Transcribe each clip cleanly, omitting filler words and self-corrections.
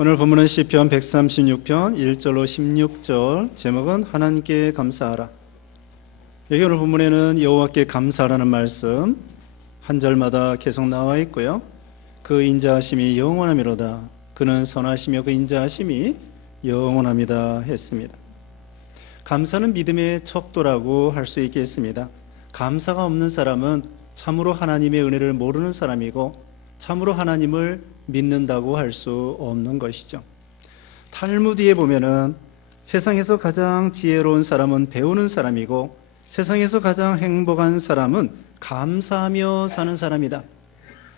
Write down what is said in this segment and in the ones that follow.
오늘 본문은 시편 136편 1절로 16절, 제목은 하나님께 감사하라. 여기 오늘 본문에는 여호와께 감사하라는 말씀 한 절마다 계속 나와 있고요. 그 인자하심이 영원하미로다. 그는 선하시며 그 인자하심이 영원합니다 했습니다. 감사는 믿음의 척도라고 할 수 있겠습니다. 감사가 없는 사람은 참으로 하나님의 은혜를 모르는 사람이고 참으로 하나님을 믿는다고 할 수 없는 것이죠. 탈무드에 보면은 세상에서 가장 지혜로운 사람은 배우는 사람이고 세상에서 가장 행복한 사람은 감사하며 사는 사람이다.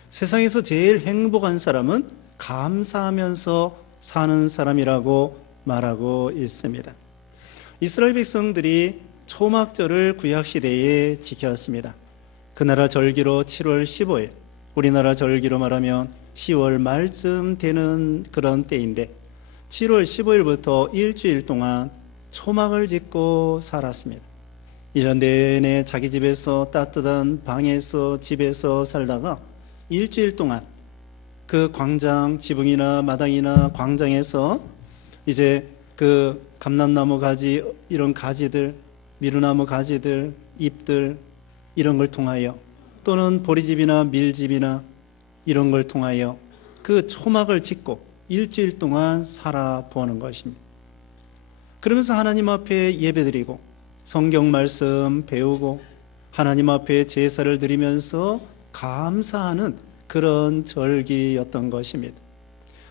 세상에서 제일 행복한 사람은 감사하면서 사는 사람이라고 말하고 있습니다. 이스라엘 백성들이 초막절을 구약시대에 지켰습니다. 그 나라 절기로 7월 15일, 우리나라 절기로 말하면 10월 말쯤 되는 그런 때인데 7월 15일부터 일주일 동안 초막을 짓고 살았습니다. 1년 내내 자기 집에서 따뜻한 방에서 집에서 살다가 일주일 동안 그 광장, 지붕이나 마당이나 광장에서 이제 그 감람나무 가지, 이런 가지들, 미루나무 가지들, 잎들 이런 걸 통하여 또는 보리집이나 밀집이나 이런 걸 통하여 그 초막을 짓고 일주일 동안 살아보는 것입니다. 그러면서 하나님 앞에 예배드리고 성경 말씀 배우고 하나님 앞에 제사를 드리면서 감사하는 그런 절기였던 것입니다.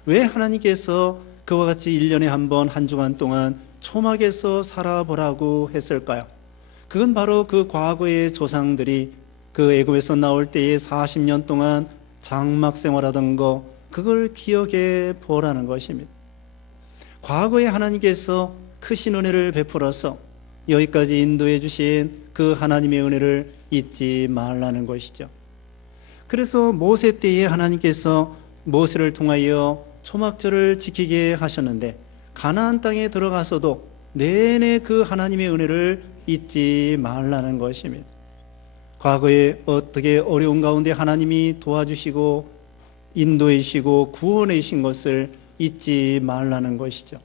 왜 하나님께서 그와 같이 1년에 한 번 한 주간 동안 초막에서 살아보라고 했을까요? 그건 바로 그 과거의 조상들이 그 애굽에서 나올 때에 40년 동안 장막 생활하던 거, 그걸 기억해 보라는 것입니다. 과거에 하나님께서 크신 은혜를 베풀어서 여기까지 인도해 주신 그 하나님의 은혜를 잊지 말라는 것이죠. 그래서 모세 때에 하나님께서 모세를 통하여 초막절을 지키게 하셨는데 가나안 땅에 들어가서도 내내 그 하나님의 은혜를 잊지 말라는 것입니다. 과거에 어떻게 어려운 가운데 하나님이 도와주시고 인도해 주시고 구원해 주신 것을 잊지 말라는 것이죠.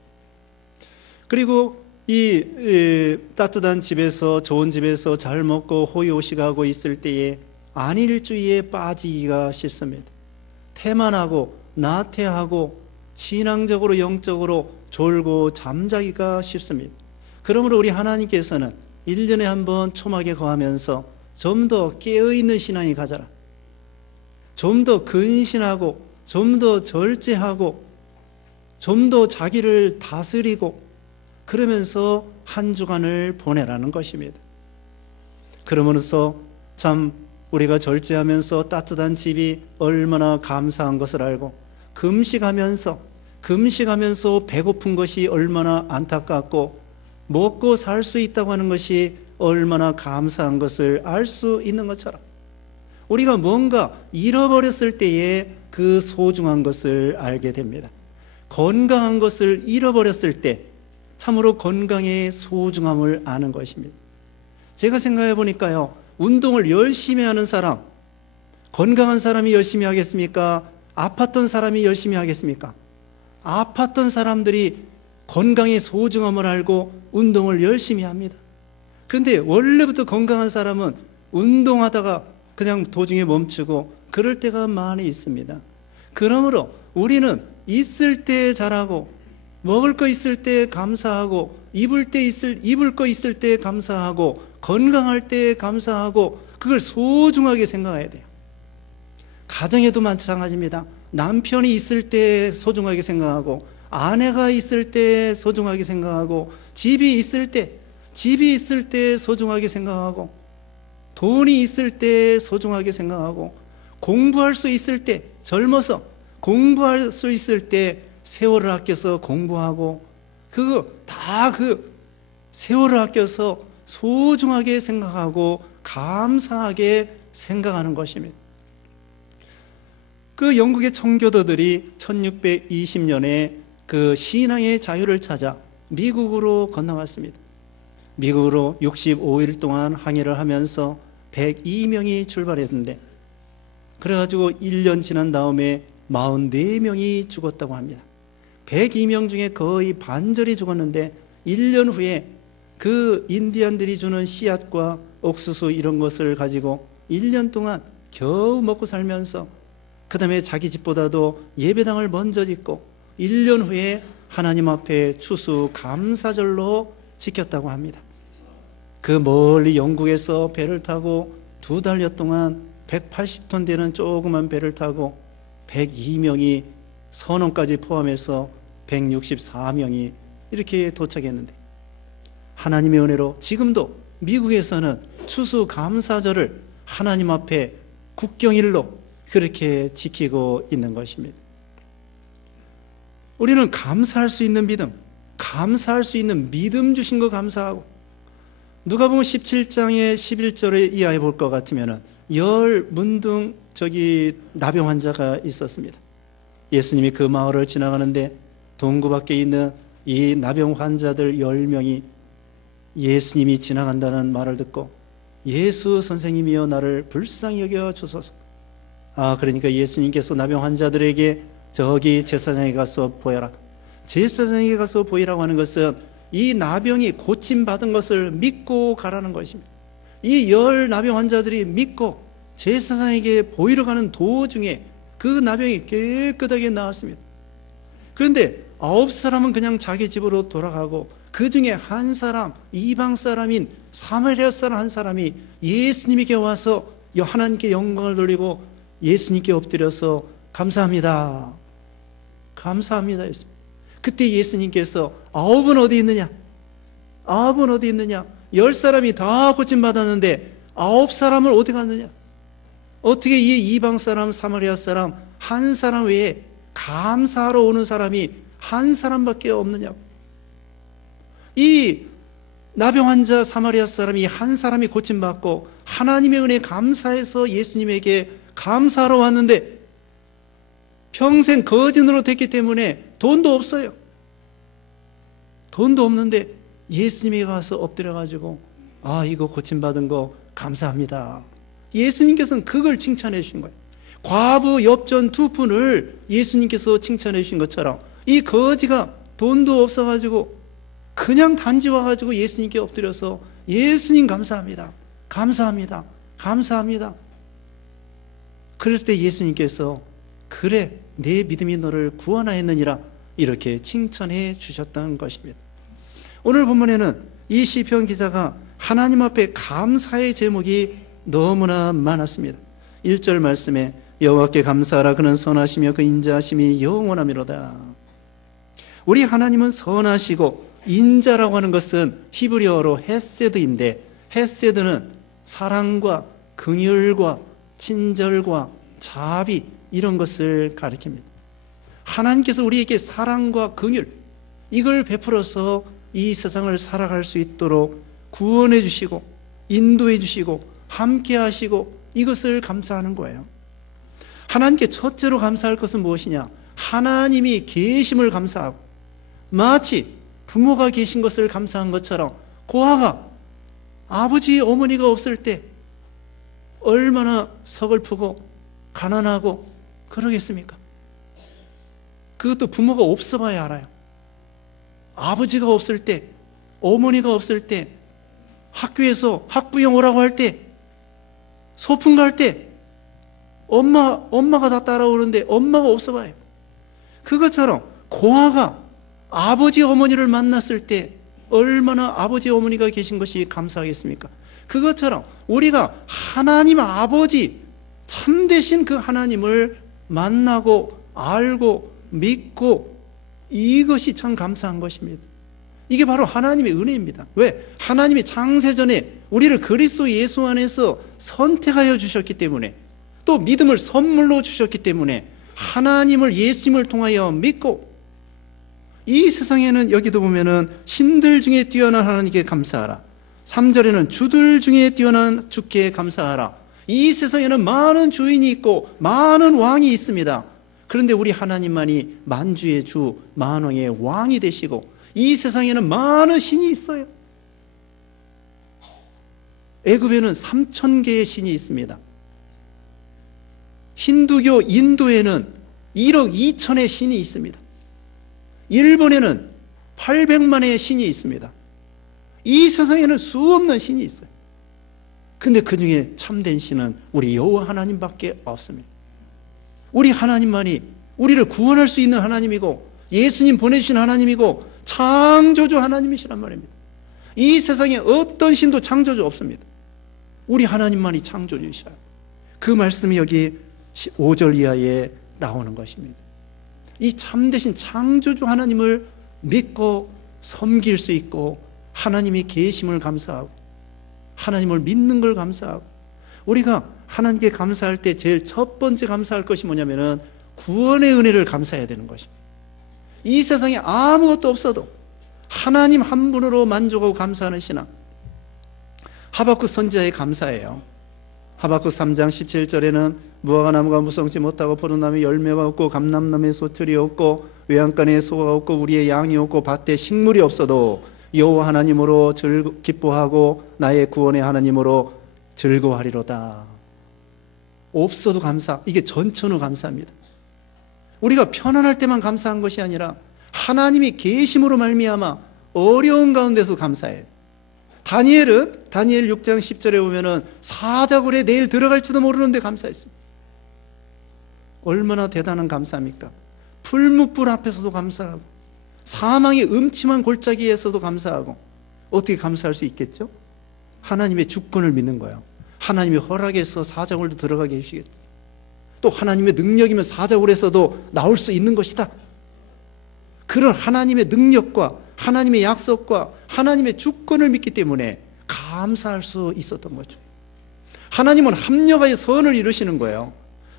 그리고 이 따뜻한 집에서 좋은 집에서 잘 먹고 호의호식하고 있을 때에 안일주의에 빠지기가 쉽습니다. 태만하고 나태하고 신앙적으로 영적으로 졸고 잠자기가 쉽습니다. 그러므로 우리 하나님께서는 1년에 한 번 초막에 거하면서 좀 더 깨어있는 신앙이 가져라, 좀 더 근신하고 좀 더 절제하고 좀 더 자기를 다스리고 그러면서 한 주간을 보내라는 것입니다. 그러므로써 참 우리가 절제하면서 따뜻한 집이 얼마나 감사한 것을 알고 금식하면서 배고픈 것이 얼마나 안타깝고 먹고 살 수 있다고 하는 것이 얼마나 감사한 것을 알 수 있는 것처럼 우리가 뭔가 잃어버렸을 때에 그 소중한 것을 알게 됩니다. 건강한 것을 잃어버렸을 때 참으로 건강의 소중함을 아는 것입니다. 제가 생각해 보니까요, 운동을 열심히 하는 사람, 건강한 사람이 열심히 하겠습니까? 아팠던 사람이 열심히 하겠습니까? 아팠던 사람들이 건강의 소중함을 알고 운동을 열심히 합니다. 근데 원래부터 건강한 사람은 운동하다가 그냥 도중에 멈추고 그럴 때가 많이 있습니다. 그러므로 우리는 있을 때 잘하고 먹을 거 있을 때 감사하고 입을 거 있을 때 감사하고 건강할 때 감사하고 그걸 소중하게 생각해야 돼요. 가정에도 마찬가지입니다. 남편이 있을 때 소중하게 생각하고 아내가 있을 때 소중하게 생각하고 집이 있을 때 소중하게 생각하고 돈이 있을 때 소중하게 생각하고 공부할 수 있을 때, 젊어서 공부할 수 있을 때 세월을 아껴서 공부하고 그거 다 그 세월을 아껴서 소중하게 생각하고 감사하게 생각하는 것입니다. 그 영국의 청교도들이 1620년에 그 신앙의 자유를 찾아 미국으로 건너왔습니다. 미국으로 65일 동안 항해를 하면서 102명이 출발했는데 그래가지고 1년 지난 다음에 44명이 죽었다고 합니다. 102명 중에 거의 반절이 죽었는데 1년 후에 그 인디안들이 주는 씨앗과 옥수수 이런 것을 가지고 1년 동안 겨우 먹고 살면서 그 다음에 자기 집보다도 예배당을 먼저 짓고 1년 후에 하나님 앞에 추수 감사절로 지켰다고 합니다. 그 멀리 영국에서 배를 타고 2달여 동안 180톤 되는 조그만 배를 타고 102명이 선원까지 포함해서 164명이 이렇게 도착했는데 하나님의 은혜로 지금도 미국에서는 추수감사절을 하나님 앞에 국경일로 그렇게 지키고 있는 것입니다. 우리는 감사할 수 있는 믿음, 감사할 수 있는 믿음 주신 거 감사하고, 누가복음 17장의 11절에 이하해 볼 것 같으면 문둥 나병 환자가 있었습니다. 예수님이 그 마을을 지나가는데 동구 밖에 있는 이 나병 환자들 10명이 예수님이 지나간다는 말을 듣고 예수 선생님이여 나를 불쌍히 여겨 주소서. 그러니까 예수님께서 나병 환자들에게 저기 제사장에 가서 보여라. 제사장에게 가서 보이라고 하는 것은 이 나병이 고침받은 것을 믿고 가라는 것입니다. 이 10 나병 환자들이 믿고 제사장에게 보이러 가는 도중에 그 나병이 깨끗하게 나았습니다. 그런데 9사람은 그냥 자기 집으로 돌아가고 그 중에 한 사람, 이방 사람인 사마리아 사람 한 사람이 예수님에게 와서 하나님께 영광을 돌리고 예수님께 엎드려서 감사합니다, 감사합니다 했습니다. 그때 예수님께서 9은 어디 있느냐? 9은 어디 있느냐? 10사람이 다 고침받았는데 9사람을 어디 갔느냐? 어떻게 이 이방 사람, 사마리아 사람 한 사람 외에 감사하러 오는 사람이 한 사람밖에 없느냐고. 이 나병 환자 사마리아 사람이 한 사람이 고침받고 하나님의 은혜에 감사해서 예수님에게 감사하러 왔는데 평생 거진으로 됐기 때문에 돈도 없어요. 돈도 없는데 예수님에게 가서 엎드려가지고 이거 고침받은 거 감사합니다. 예수님께서는 그걸 칭찬해 주신 거예요. 과부 엽전 2푼을 예수님께서 칭찬해 주신 것처럼 이 거지가 돈도 없어가지고 그냥 단지 와가지고 예수님께 엎드려서 예수님 감사합니다, 감사합니다, 감사합니다. 그럴 때 예수님께서 그래 내 믿음이 너를 구원하였느니라 이렇게 칭찬해 주셨던 것입니다. 오늘 본문에는 이 시편 기자가 하나님 앞에 감사의 제목이 너무나 많았습니다. 1절 말씀에 여호와께 감사하라 그는 선하시며 그 인자하심이 영원하미로다. 우리 하나님은 선하시고 인자라고 하는 것은 히브리어로 헤세드인데 헤세드는 사랑과 긍휼과 친절과 자비 이런 것을 가리킵니다. 하나님께서 우리에게 사랑과 긍휼 이걸 베풀어서 이 세상을 살아갈 수 있도록 구원해 주시고 인도해 주시고 함께 하시고 이것을 감사하는 거예요. 하나님께 첫째로 감사할 것은 무엇이냐? 하나님이 계심을 감사하고 마치 부모가 계신 것을 감사한 것처럼 고아가 아버지 어머니가 없을 때 얼마나 서글프고 가난하고 그러겠습니까? 그것도 부모가 없어 봐야 알아요. 아버지가 없을 때, 어머니가 없을 때, 학교에서 학부형 오라고 할 때, 소풍 갈 때 엄마가 다 따라오는데 엄마가 없어 봐요. 그것처럼 고아가 아버지 어머니를 만났을 때 얼마나 아버지 어머니가 계신 것이 감사하겠습니까? 그것처럼 우리가 하나님 아버지 참되신 그 하나님을 만나고 알고 믿고 이것이 참 감사한 것입니다. 이게 바로 하나님의 은혜입니다. 왜? 하나님이 창세전에 우리를 그리스도 예수 안에서 선택하여 주셨기 때문에 또 믿음을 선물로 주셨기 때문에 하나님을 예수님을 통하여 믿고 이 세상에는 여기도 보면은 신들 중에 뛰어난 하나님께 감사하라. 3절에는 주들 중에 뛰어난 주께 감사하라. 이 세상에는 많은 주인이 있고 많은 왕이 있습니다. 그런데 우리 하나님만이 만주의 주 만왕의 왕이 되시고 이 세상에는 많은 신이 있어요. 애굽에는 3,000개의 신이 있습니다. 힌두교 인도에는 1억 2천의 신이 있습니다. 일본에는 800만의 신이 있습니다. 이 세상에는 수없는 신이 있어요. 근데 그 중에 참된 신은 우리 여호와 하나님밖에 없습니다. 우리 하나님만이 우리를 구원할 수 있는 하나님이고 예수님 보내주신 하나님이고 창조주 하나님이시란 말입니다. 이 세상에 어떤 신도 창조주 없습니다. 우리 하나님만이 창조주이셔요. 그 말씀이 여기 5절 이하에 나오는 것입니다. 이 참되신 창조주 하나님을 믿고 섬길 수 있고 하나님이 계심을 감사하고 하나님을 믿는 걸 감사하고 우리가 하나님께 감사할 때 제일 첫 번째 감사할 것이 뭐냐면은 구원의 은혜를 감사해야 되는 것입니다. 이 세상에 아무것도 없어도 하나님 한 분으로 만족하고 감사하는 신앙. 하박국 선지자의 감사예요. 하박국 3장 17절에는 무화과 나무가 무성치 못하고 포도나무에 열매가 없고 감람나무에 소출이 없고 외양간에 소가 없고 우리의 양이 없고 밭에 식물이 없어도 여호와 하나님으로 기뻐하고 나의 구원의 하나님으로 즐거워하리로다. 없어도 감사. 이게 전천후 감사입니다. 우리가 편안할 때만 감사한 것이 아니라 하나님이 계심으로 말미암아 어려운 가운데서 감사해요. 다니엘 6장 10절에 보면은 사자굴에 내일 들어갈지도 모르는데 감사했습니다. 얼마나 대단한 감사입니까? 풀무불 앞에서도 감사하고 사망의 음침한 골짜기에서도 감사하고 어떻게 감사할 수 있겠죠? 하나님의 주권을 믿는 거예요. 하나님이 허락해서 사자굴도 들어가게 해주시겠죠. 또 하나님의 능력이면 사자굴에서도 나올 수 있는 것이다. 그런 하나님의 능력과 하나님의 약속과 하나님의 주권을 믿기 때문에 감사할 수 있었던 거죠. 하나님은 합력하여 선을 이루시는 거예요.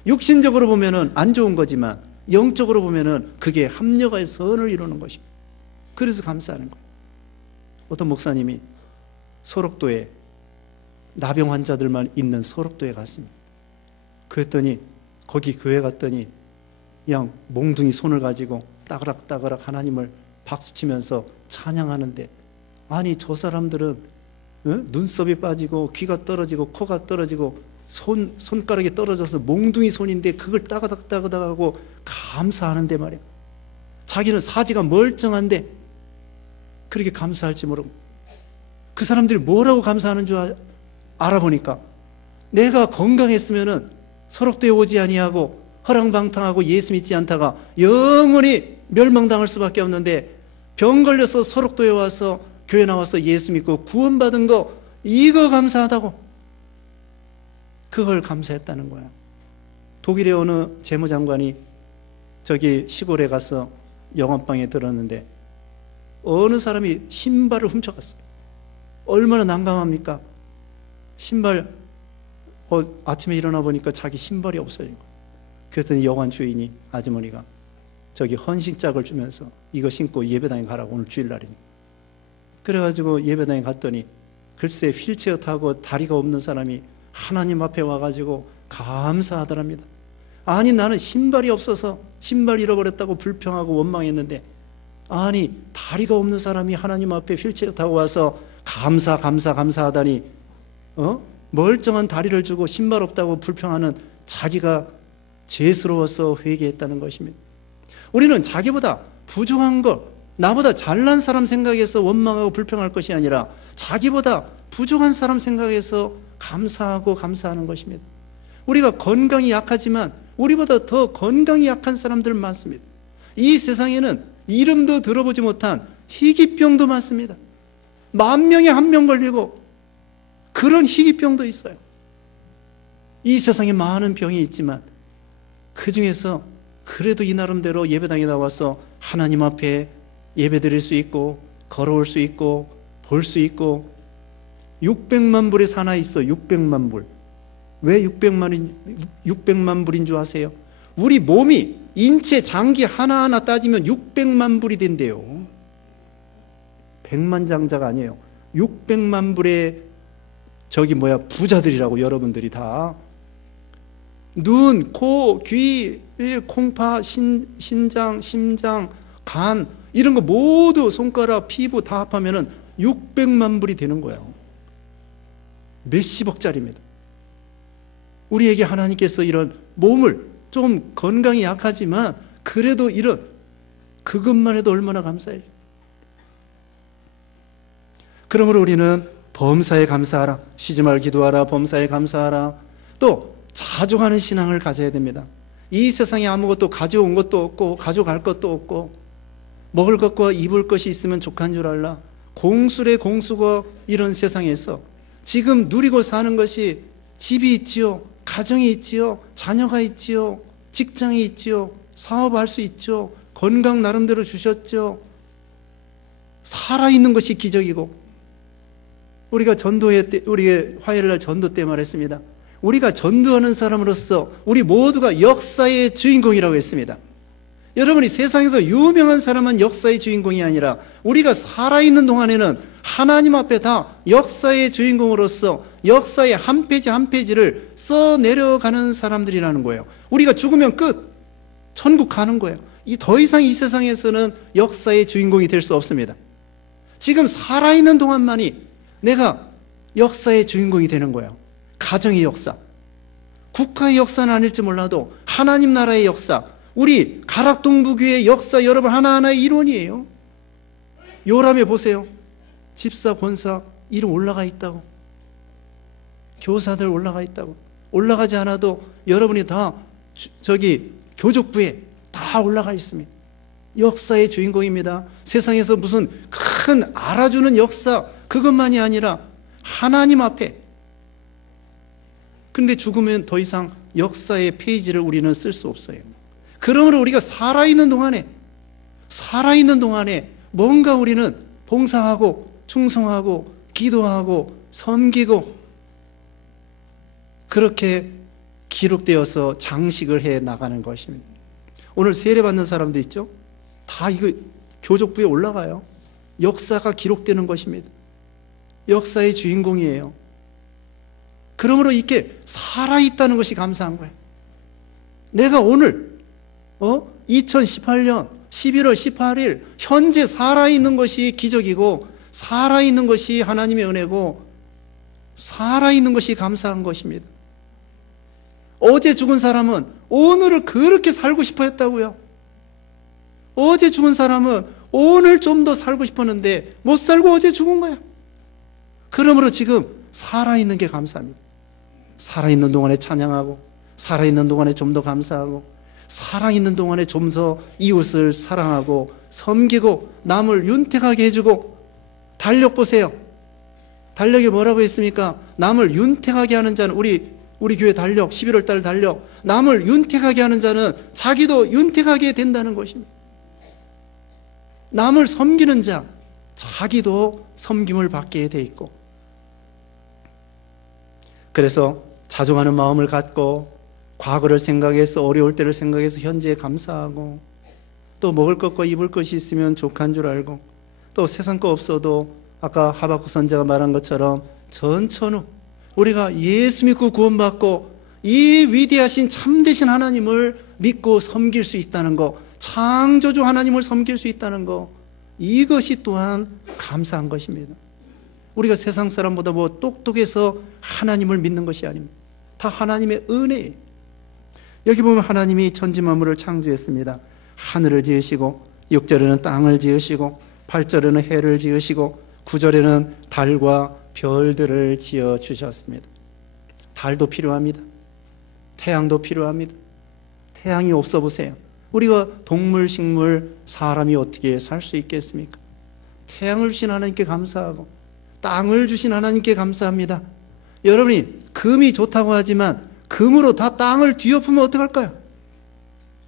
육신적으로 보면은 안 좋은 거지만 영적으로 보면은 그게 합력하여 선을 이루는 것입니다. 그래서 감사하는 거예요. 어떤 목사님이 소록도에 나병 환자들만 있는 소록도에 갔습니다. 그랬더니 거기 교회 갔더니 그냥 몽둥이 손을 가지고 따그락따그락 하나님을 박수치면서 찬양하는데, 아니 저 사람들은 눈썹이 빠지고 귀가 떨어지고 코가 떨어지고 손가락이 떨어져서 몽둥이 손인데 그걸 따그닥따그닥하고 감사하는데 말이야. 자기는 사지가 멀쩡한데 그렇게 감사할지 모르고, 그 사람들이 뭐라고 감사하는 줄 알아보니까 내가 건강했으면은 서록도에 오지 아니하고 허랑방탕하고 예수 믿지 않다가 영원히 멸망당할 수밖에 없는데 병 걸려서 서록도에 와서 교회 나와서 예수 믿고 구원받은 거, 이거 감사하다고 그걸 감사했다는 거야. 독일의 어느 재무장관이 저기 시골에 가서 영화방에 들었는데 어느 사람이 신발을 훔쳐갔어요. 얼마나 난감합니까? 신발 아침에 일어나 보니까 자기 신발이 없어진 거예요. 그랬더니 영화 주인이 아주머니가 저기 헌신짝을 주면서 이거 신고 예배당에 가라고, 오늘 주일날이니까. 그래가지고 예배당에 갔더니 글쎄 휠체어 타고 다리가 없는 사람이 하나님 앞에 와가지고 감사하더랍니다. 아니 나는 신발이 없어서 신발 잃어버렸다고 불평하고 원망했는데, 아니 다리가 없는 사람이 하나님 앞에 휠체어 타고 와서 감사하다니 멀쩡한 다리를 주고 신발 없다고 불평하는 자기가 죄스러워서 회개했다는 것입니다. 우리는 자기보다 부족한 것, 나보다 잘난 사람 생각해서 원망하고 불평할 것이 아니라 자기보다 부족한 사람 생각해서 감사하고 감사하는 것입니다. 우리가 건강이 약하지만 우리보다 더 건강이 약한 사람들 많습니다. 이 세상에는 이름도 들어보지 못한 희귀병도 많습니다. 10,000명에 1명 걸리고 그런 희귀병도 있어요. 이 세상에 많은 병이 있지만 그 중에서 그래도 이 나름대로 예배당에 나와서 하나님 앞에 예배드릴 수 있고 걸어올 수 있고 볼 수 있고, 600만 불의 사나이 있어. 600만 불. 왜 600만 불인 줄 아세요? 우리 몸이 인체 장기 하나하나 따지면 600만 불이 된대요. 100만장자가 아니에요. 600만 불의 부자들이라고. 여러분들이 다 눈, 코, 귀, 콩파, 신장, 심장, 간 이런 거 모두 손가락, 피부 다 합하면은 600만 불이 되는 거예요. 몇십억짜리입니다. 우리에게 하나님께서 이런 몸을 좀 건강이 약하지만 그래도 이런 그것만 해도 얼마나 감사해요. 그러므로 우리는 범사에 감사하라, 쉬지 말 기도하라, 범사에 감사하라. 또 자족하는 신앙을 가져야 됩니다. 이 세상에 아무것도 가져온 것도 없고 가져갈 것도 없고 먹을 것과 입을 것이 있으면 족한 줄 알라. 공술의 공수가 이런 세상에서 지금 누리고 사는 것이 집이 있지요, 가정이 있지요, 자녀가 있지요, 직장이 있지요, 사업할 수 있죠, 건강 나름대로 주셨죠. 살아있는 것이 기적이고, 우리가 우리의 화요일날 전도 때 말했습니다. 우리가 전도하는 사람으로서 우리 모두가 역사의 주인공이라고 했습니다. 여러분이 세상에서 유명한 사람은 역사의 주인공이 아니라 우리가 살아있는 동안에는 하나님 앞에 다 역사의 주인공으로서 역사의 한 페이지 한 페이지를 써내려가는 사람들이라는 거예요. 우리가 죽으면 끝! 천국 가는 거예요. 더 이상 이 세상에서는 역사의 주인공이 될 수 없습니다. 지금 살아있는 동안만이 내가 역사의 주인공이 되는 거예요. 가정의 역사, 국가의 역사는 아닐지 몰라도 하나님 나라의 역사, 우리 가락동부교회의 역사, 여러분 하나하나의 일원이에요. 요람에 보세요. 집사, 권사 이름 올라가 있다고, 교사들 올라가 있다고. 올라가지 않아도 여러분이 다 저기 교족부에 다 올라가 있습니다. 역사의 주인공입니다. 세상에서 무슨 큰 알아주는 역사 그것만이 아니라 하나님 앞에. 그런데 죽으면 더 이상 역사의 페이지를 우리는 쓸 수 없어요. 그러므로 우리가 살아있는 동안에 뭔가 우리는 봉사하고 충성하고 기도하고 섬기고 그렇게 기록되어서 장식을 해 나가는 것입니다. 오늘 세례받는 사람도 있죠? 다 이거 교족부에 올라가요. 역사가 기록되는 것입니다. 역사의 주인공이에요. 그러므로 이렇게 살아있다는 것이 감사한 거예요. 내가 오늘 2018년 11월 18일 현재 살아있는 것이 기적이고 살아있는 것이 하나님의 은혜고 살아있는 것이 감사한 것입니다. 어제 죽은 사람은 오늘을 그렇게 살고 싶어 했다고요. 어제 죽은 사람은 오늘 좀 더 살고 싶었는데 못 살고 어제 죽은 거야. 그러므로 지금 살아있는 게 감사합니다. 살아있는 동안에 찬양하고 살아있는 동안에 좀 더 감사하고 살아있는 동안에 좀 더 이웃을 사랑하고 섬기고 남을 윤택하게 해주고. 달력 보세요. 달력에 뭐라고 했습니까? 남을 윤택하게 하는 자는 우리 교회 달력 11월 달 달력, 남을 윤택하게 하는 자는 자기도 윤택하게 된다는 것입니다. 남을 섬기는 자, 자기도 섬김을 받게 돼 있고. 그래서 자중하는 마음을 갖고 과거를 생각해서 어려울 때를 생각해서 현재에 감사하고 또 먹을 것과 입을 것이 있으면 족한 줄 알고 또 세상 거 없어도 아까 하박국 선지자가 말한 것처럼 전천후 우리가 예수 믿고 구원받고 이 위대하신 참되신 하나님을 믿고 섬길 수 있다는 거, 창조주 하나님을 섬길 수 있다는 거, 이것이 또한 감사한 것입니다. 우리가 세상 사람보다 뭐 똑똑해서 하나님을 믿는 것이 아닙니다. 다 하나님의 은혜예요. 여기 보면 하나님이 천지 만물을 창조했습니다. 하늘을 지으시고 6절에는 땅을 지으시고 8절에는 해를 지으시고 9절에는 달과 별들을 지어주셨습니다. 달도 필요합니다. 태양도 필요합니다. 태양이 없어 보세요. 우리가 동물, 식물, 사람이 어떻게 살 수 있겠습니까? 태양을 주신 하나님께 감사하고 땅을 주신 하나님께 감사합니다. 여러분이 금이 좋다고 하지만 금으로 다 땅을 뒤엎으면 어떡할까요?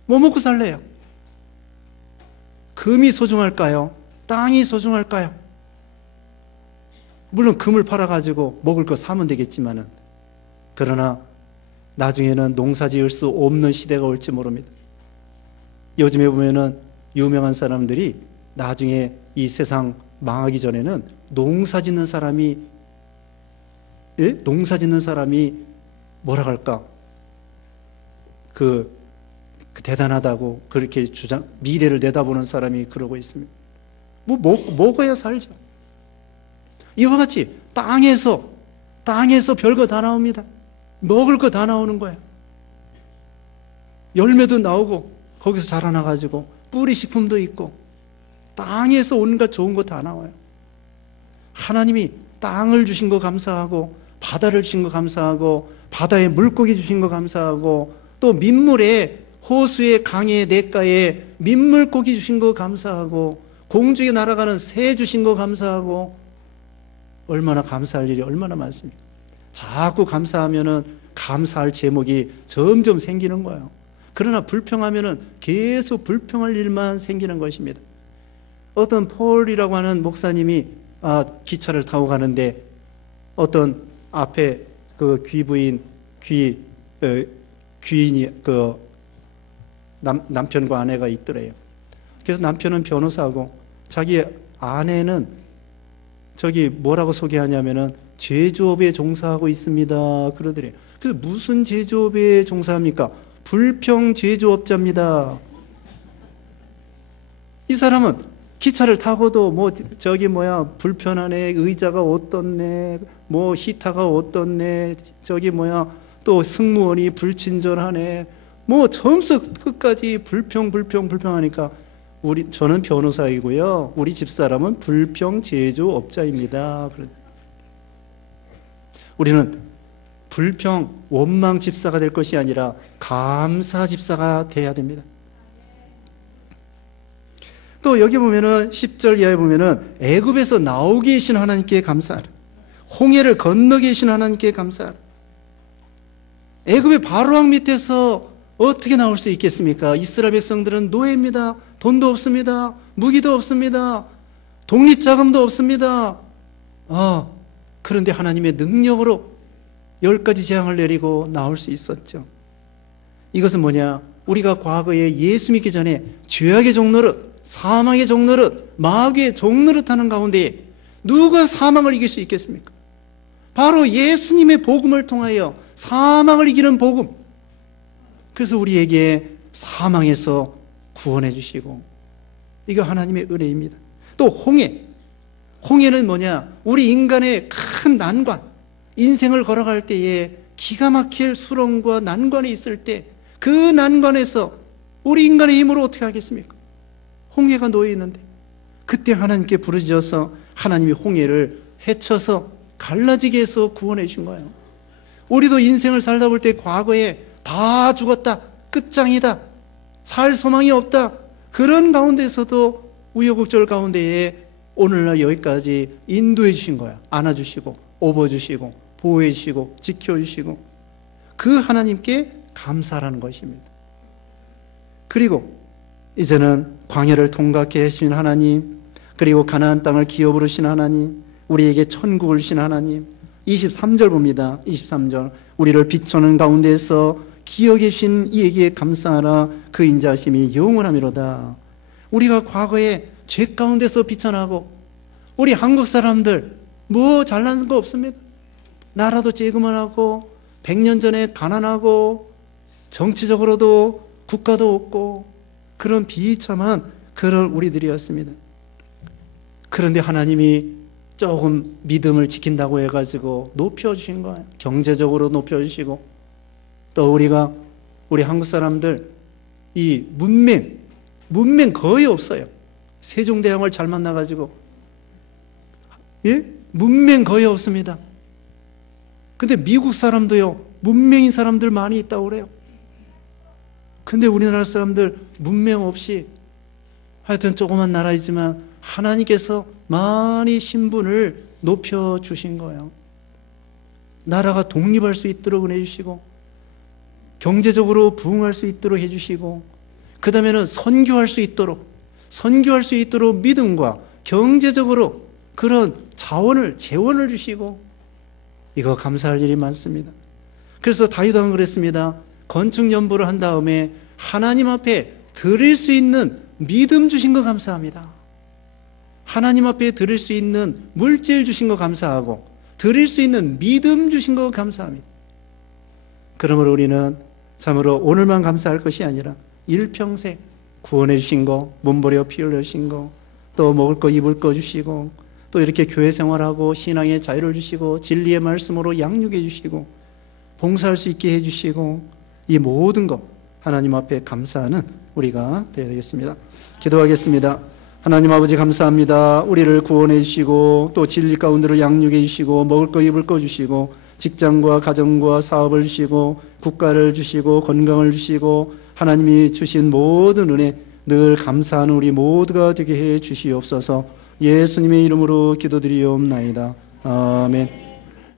뭐 먹고 살래요? 금이 소중할까요? 땅이 소중할까요? 물론 금을 팔아가지고 먹을 거 사면 되겠지만은, 그러나 나중에는 농사 지을 수 없는 시대가 올지 모릅니다. 요즘에 보면은 유명한 사람들이 나중에 이 세상 망하기 전에는 농사 짓는 사람이 뭐라 할까? 그 대단하다고 그렇게 미래를 내다보는 사람이 그러고 있습니다. 먹어야 살죠. 이와 같이 땅에서 별거 다 나옵니다. 먹을 거 다 나오는 거예요. 열매도 나오고 거기서 자라나가지고 뿌리식품도 있고 땅에서 온갖 좋은 거 다 나와요. 하나님이 땅을 주신 거 감사하고 바다를 주신 거 감사하고 바다에 물고기 주신 거 감사하고 또 민물에 호수에 강에 냇가에 민물고기 주신 거 감사하고 공중에 날아가는 새 주신 거 감사하고 얼마나 감사할 일이 얼마나 많습니까? 자꾸 감사하면은 감사할 제목이 점점 생기는 거예요. 그러나 불평하면은 계속 불평할 일만 생기는 것입니다. 어떤 폴이라고 하는 목사님이 기차를 타고 가는데 어떤 앞에 그 귀인이 남편과 아내가 있더래요. 그래서 남편은 변호사고 자기 아내는 저기 뭐라고 소개하냐면은 제조업에 종사하고 있습니다. 그러더래요. 그래서 무슨 제조업에 종사합니까? 불평 제조업자입니다. 이 사람은 기차를 타고도 불편하네, 의자가 어떻네, 히타가 어떻네, 또 승무원이 불친절하네, 처음부터 끝까지 불평하니까 저는 변호사이고요. 우리 집사람은 불평 제조업자입니다. 우리는 불평 원망 집사가 될 것이 아니라 감사 집사가 돼야 됩니다. 또 여기 보면은 10절 이하에 보면은 애굽에서 나오게 하신 하나님께 감사하라. 홍해를 건너게 하신 하나님께 감사하라. 애굽의 바로왕 밑에서 어떻게 나올 수 있겠습니까? 이스라엘 백성들은 노예입니다. 돈도 없습니다. 무기도 없습니다. 독립자금도 없습니다. 그런데 하나님의 능력으로 10가지 재앙을 내리고 나올 수 있었죠. 이것은 뭐냐? 우리가 과거에 예수 믿기 전에 죄악의 종노릇, 사망의 종노릇, 마귀의 종노릇 하는 가운데 누가 사망을 이길 수 있겠습니까? 바로 예수님의 복음을 통하여 사망을 이기는 복음. 그래서 우리에게 사망에서 구원해 주시고, 이거 하나님의 은혜입니다. 또 홍해는 뭐냐? 우리 인간의 큰 난관, 인생을 걸어갈 때에 기가 막힐 수렁과 난관이 있을 때 그 난관에서 우리 인간의 힘으로 어떻게 하겠습니까? 홍해가 놓여 있는데 그때 하나님께 부르짖어서 하나님이 홍해를 헤쳐서 갈라지게 해서 구원해 주신 거예요. 우리도 인생을 살다 볼 때 과거에 다 죽었다, 끝장이다, 살 소망이 없다, 그런 가운데서도 우여곡절 가운데에 오늘날 여기까지 인도해 주신 거야. 안아주시고 업어주시고 보호해 주시고 지켜주시고, 그 하나님께 감사라는 것입니다. 그리고 이제는 광야를 통과케 해주신 하나님, 그리고 가나안 땅을 기업으로 주신 하나님, 우리에게 천국을 주신 하나님. 23절 봅니다. 23절, 우리를 비추는 가운데에서 기억해 주신 이에게 감사하라. 그 인자하심이 영원하미로다. 우리가 과거에 죄 가운데서 비춰나고, 우리 한국 사람들 잘난 거 없습니다. 나라도 쬐그만하고 100년 전에 가난하고 정치적으로도 국가도 없고 그런 비참한 그런 우리들이었습니다. 그런데 하나님이 조금 믿음을 지킨다고 해가지고 높여주신 거예요. 경제적으로 높여주시고, 또 우리 한국 사람들 이 문맹 거의 없어요. 세종대왕을 잘 만나가지고, 문맹 거의 없습니다. 근데 미국 사람도요, 문맹인 사람들 많이 있다고 그래요. 근데 우리나라 사람들 문맹 없이, 하여튼 조그만 나라이지만 하나님께서 많이 신분을 높여주신 거예요. 나라가 독립할 수 있도록 해주시고, 경제적으로 부흥할 수 있도록 해주시고, 그 다음에는 선교할 수 있도록 믿음과 경제적으로 그런 재원을 주시고, 이거 감사할 일이 많습니다. 그래서 다윗 왕은 그랬습니다. 건축 연부를 한 다음에 하나님 앞에 드릴 수 있는 믿음 주신 거 감사합니다. 하나님 앞에 드릴 수 있는 물질 주신 거 감사하고, 드릴 수 있는 믿음 주신 거 감사합니다. 그러므로 우리는 참으로 오늘만 감사할 것이 아니라 일평생 구원해 주신 거, 몸부려 피 흘려 주신 거, 또 먹을 거 입을 거 주시고, 또 이렇게 교회 생활하고 신앙의 자유를 주시고, 진리의 말씀으로 양육해 주시고, 봉사할 수 있게 해 주시고, 이 모든 거 하나님 앞에 감사하는 우리가 되어야 되겠습니다. 기도하겠습니다. 하나님 아버지 감사합니다. 우리를 구원해 주시고 또 진리 가운데로 양육해 주시고 먹을 거 입을 거 주시고 직장과 가정과 사업을 주시고 국가를 주시고 건강을 주시고 하나님이 주신 모든 은혜 늘 감사하는 우리 모두가 되게 해 주시옵소서. 예수님의 이름으로 기도드리옵나이다. 아멘.